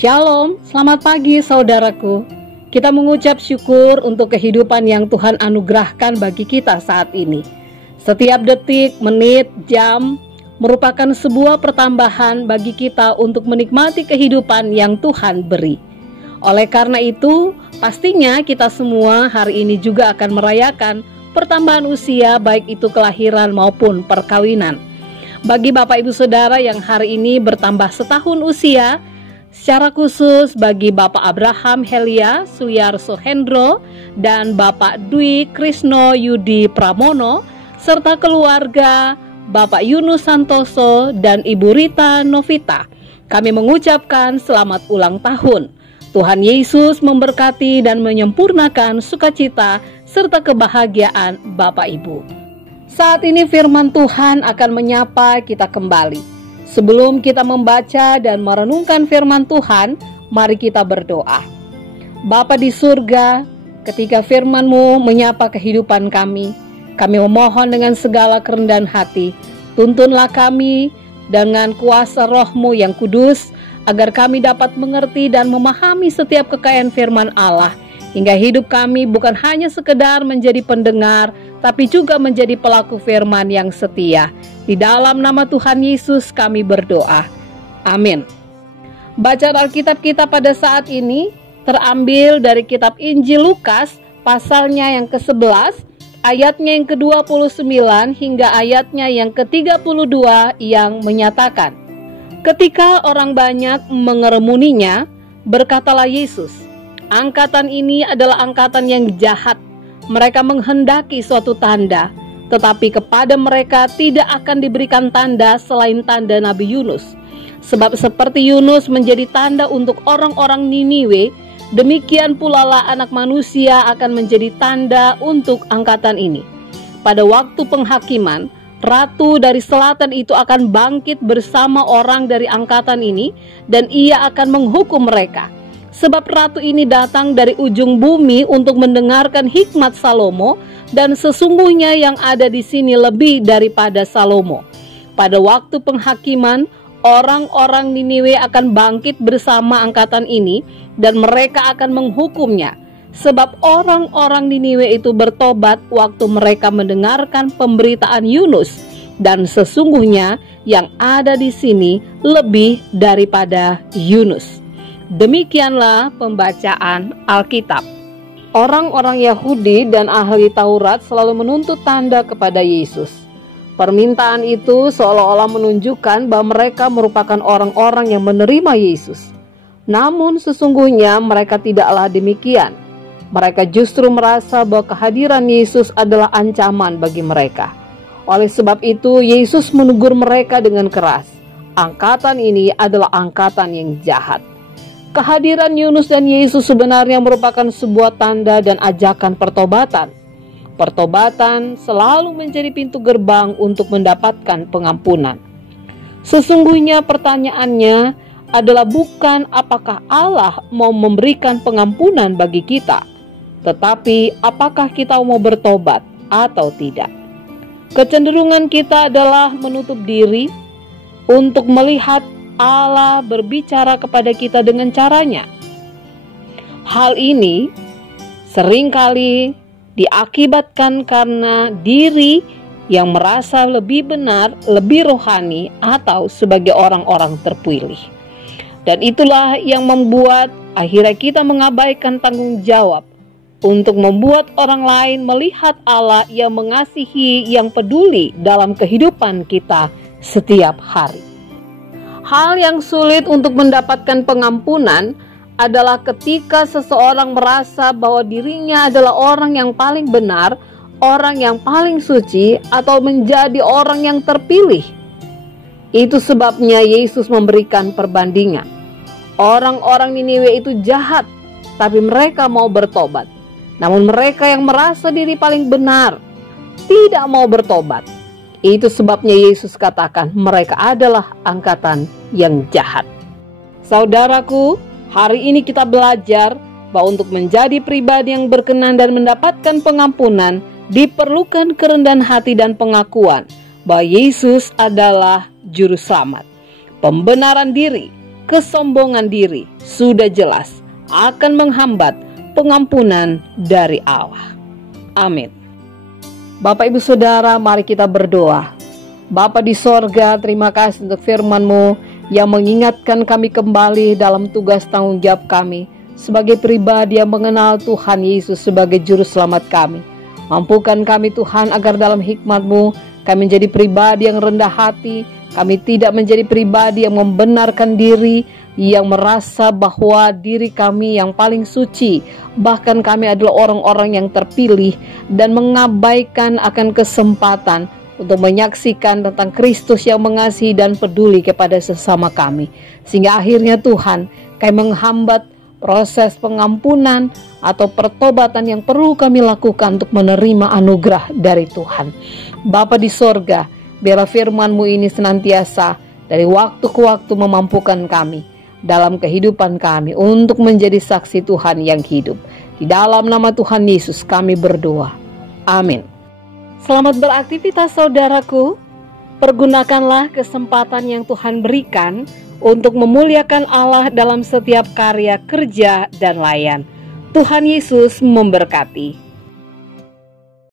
Shalom, selamat pagi saudaraku. Kita mengucap syukur untuk kehidupan yang Tuhan anugerahkan bagi kita saat ini. Setiap detik, menit, jam merupakan sebuah pertambahan bagi kita untuk menikmati kehidupan yang Tuhan beri. Oleh karena itu, pastinya kita semua hari ini juga akan merayakan pertambahan usia, baik itu kelahiran maupun perkawinan. Bagi Bapak Ibu Saudara yang hari ini bertambah setahun usia, secara khusus bagi Bapak Abraham Helia Suyarso Hendro dan Bapak Dwi Krisno Yudi Pramono, serta keluarga Bapak Yunus Santoso dan Ibu Rita Novita, kami mengucapkan selamat ulang tahun. Tuhan Yesus memberkati dan menyempurnakan sukacita serta kebahagiaan Bapak Ibu. Saat ini firman Tuhan akan menyapa kita kembali. Sebelum kita membaca dan merenungkan firman Tuhan, mari kita berdoa. Bapa di surga, ketika firman-Mu menyapa kehidupan kami memohon dengan segala kerendahan hati, tuntunlah kami dengan kuasa Roh-Mu yang kudus, agar kami dapat mengerti dan memahami setiap kekayaan firman Allah, hingga hidup kami bukan hanya sekedar menjadi pendengar, tapi juga menjadi pelaku firman yang setia. Di dalam nama Tuhan Yesus kami berdoa. Amin. Bacaan Alkitab kita pada saat ini terambil dari kitab Injil Lukas, pasalnya yang ke-11, ayatnya yang ke-29 hingga ayatnya yang ke-32 yang menyatakan, ketika orang banyak mengeremuninya, berkatalah Yesus, angkatan ini adalah angkatan yang jahat. Mereka menghendaki suatu tanda, tetapi kepada mereka tidak akan diberikan tanda selain tanda Nabi Yunus. Sebab seperti Yunus menjadi tanda untuk orang-orang Niniwe, demikian pula lah Anak Manusia akan menjadi tanda untuk angkatan ini. Pada waktu penghakiman, Ratu dari selatan itu akan bangkit bersama orang dari angkatan ini, dan ia akan menghukum mereka. Sebab Ratu ini datang dari ujung bumi untuk mendengarkan hikmat Salomo, dan sesungguhnya yang ada di sini lebih daripada Salomo. Pada waktu penghakiman, orang-orang Niniwe akan bangkit bersama angkatan ini, dan mereka akan menghukumnya. Sebab orang-orang Niniwe itu bertobat waktu mereka mendengarkan pemberitaan Yunus, dan sesungguhnya yang ada di sini lebih daripada Yunus. Demikianlah pembacaan Alkitab. Orang-orang Yahudi dan ahli Taurat selalu menuntut tanda kepada Yesus. Permintaan itu seolah-olah menunjukkan bahwa mereka merupakan orang-orang yang menerima Yesus. Namun sesungguhnya mereka tidaklah demikian. Mereka justru merasa bahwa kehadiran Yesus adalah ancaman bagi mereka. Oleh sebab itu Yesus menegur mereka dengan keras. Angkatan ini adalah angkatan yang jahat. Kehadiran Yunus dan Yesus sebenarnya merupakan sebuah tanda dan ajakan pertobatan. Pertobatan selalu menjadi pintu gerbang untuk mendapatkan pengampunan. Sesungguhnya pertanyaannya adalah bukan apakah Allah mau memberikan pengampunan bagi kita, tetapi apakah kita mau bertobat atau tidak. Kecenderungan kita adalah menutup diri untuk melihat Allah berbicara kepada kita dengan caranya. Hal ini seringkali diakibatkan karena diri yang merasa lebih benar, lebih rohani, atau sebagai orang-orang terpilih. Dan itulah yang membuat akhirnya kita mengabaikan tanggung jawab untuk membuat orang lain melihat Allah yang mengasihi, yang peduli dalam kehidupan kita setiap hari. Hal yang sulit untuk mendapatkan pengampunan adalah ketika seseorang merasa bahwa dirinya adalah orang yang paling benar, orang yang paling suci, atau menjadi orang yang terpilih. Itu sebabnya Yesus memberikan perbandingan. Orang-orang Niniwe itu jahat, tapi mereka mau bertobat. Namun mereka yang merasa diri paling benar tidak mau bertobat. Itu sebabnya Yesus katakan mereka adalah angkatan yang jahat. Saudaraku, hari ini kita belajar bahwa untuk menjadi pribadi yang berkenan dan mendapatkan pengampunan, diperlukan kerendahan hati dan pengakuan bahwa Yesus adalah juru selamat. Pembenaran diri, kesombongan diri sudah jelas akan menghambat pengampunan dari Allah. Amin. Bapak Ibu Saudara, mari kita berdoa. Bapa di sorga, terima kasih untuk firman-Mu yang mengingatkan kami kembali dalam tugas tanggung jawab kami sebagai pribadi yang mengenal Tuhan Yesus sebagai Juru Selamat kami. Mampukan kami Tuhan agar dalam hikmat-Mu kami menjadi pribadi yang rendah hati. Kami tidak menjadi pribadi yang membenarkan diri, yang merasa bahwa diri kami yang paling suci. Bahkan kami adalah orang-orang yang terpilih dan mengabaikan akan kesempatan untuk menyaksikan tentang Kristus yang mengasihi dan peduli kepada sesama kami. Sehingga akhirnya Tuhan, kami menghambat proses pengampunan atau pertobatan yang perlu kami lakukan untuk menerima anugerah dari Tuhan. Bapa di sorga, biarlah firman-Mu ini senantiasa dari waktu ke waktu memampukan kami dalam kehidupan kami untuk menjadi saksi Tuhan yang hidup. Di dalam nama Tuhan Yesus kami berdoa. Amin. Selamat beraktivitas saudaraku. Pergunakanlah kesempatan yang Tuhan berikan untuk memuliakan Allah dalam setiap karya kerja dan layan. Tuhan Yesus memberkati.